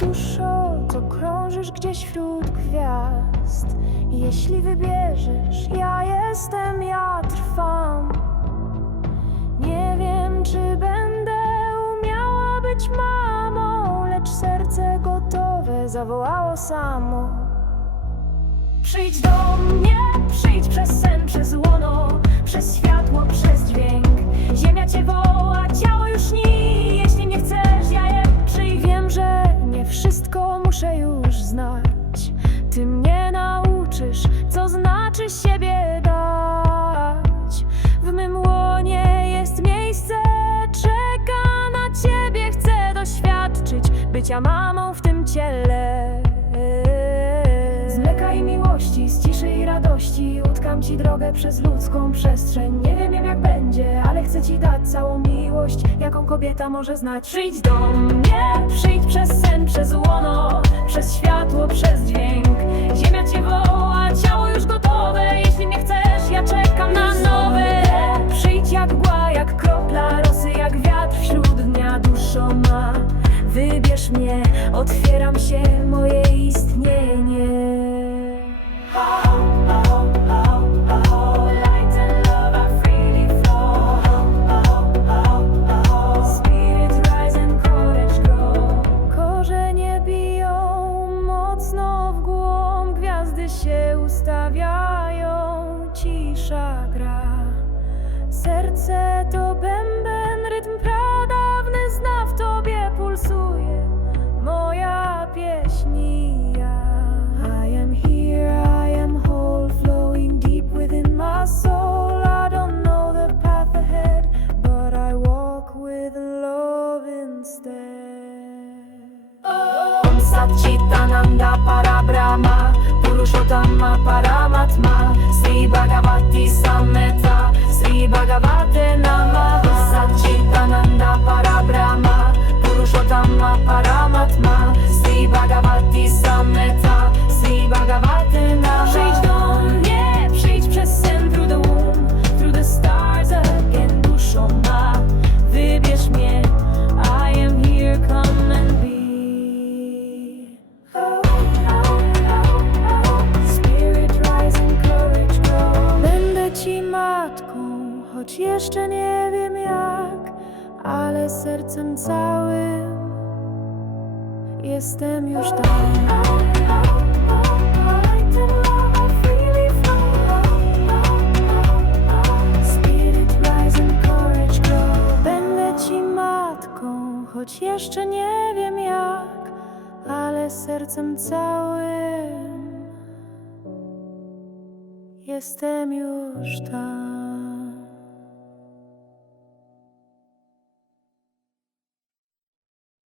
Duszo, co krążysz gdzieś wśród gwiazd? Jeśli wybierzesz, ja jestem, ja trwam. Nie wiem, czy będę umiała być mamą Lecz serce gotowe zawołało samo Przyjdź do mnie, przyjdź przez sen, przez łono Przez światło, przez dźwięk. Ziemia cię woła, ciało już nie Jeśli nie chcesz, ja je przyj Wiem, że nie wszystko muszę już znać. Ty mnie nauczysz, co znaczy siebie dać. W mym łonie jest miejsce Czeka na ciebie, chcę doświadczyć Bycia mamą w tym ciele i miłości, z ciszy i radości. Utkam ci drogę przez ludzką przestrzeń. Nie wiem jak będzie, ale chcę ci dać całą miłość Jaką kobieta może znać. Przyjdź do mnie, przyjdź przez sen, przez łono Przez światło, przez dźwięk. Ziemia cię woła, ciało już gotowe. Jeśli nie chcesz, ja czekam na nowe. Przyjdź jak mgła, jak kropla rosy Jak wiatr wśród dnia duszo ma. Wybierz mnie, otwieram się, moje istnienie. Mocno w głąb, gwiazdy się ustawiają, cisza gra. Serce to bęben, rytm pradawny zna w tobie pulsuje moja pieśń i ja. I am here, I am whole, flowing deep within my soul. I don't know the path ahead, but I walk with love instead. Anda para Brahma. Jeszcze nie wiem jak Ale sercem całym jestem już tam Będę ci matką, choć jeszcze nie wiem jak Ale sercem całym jestem już tam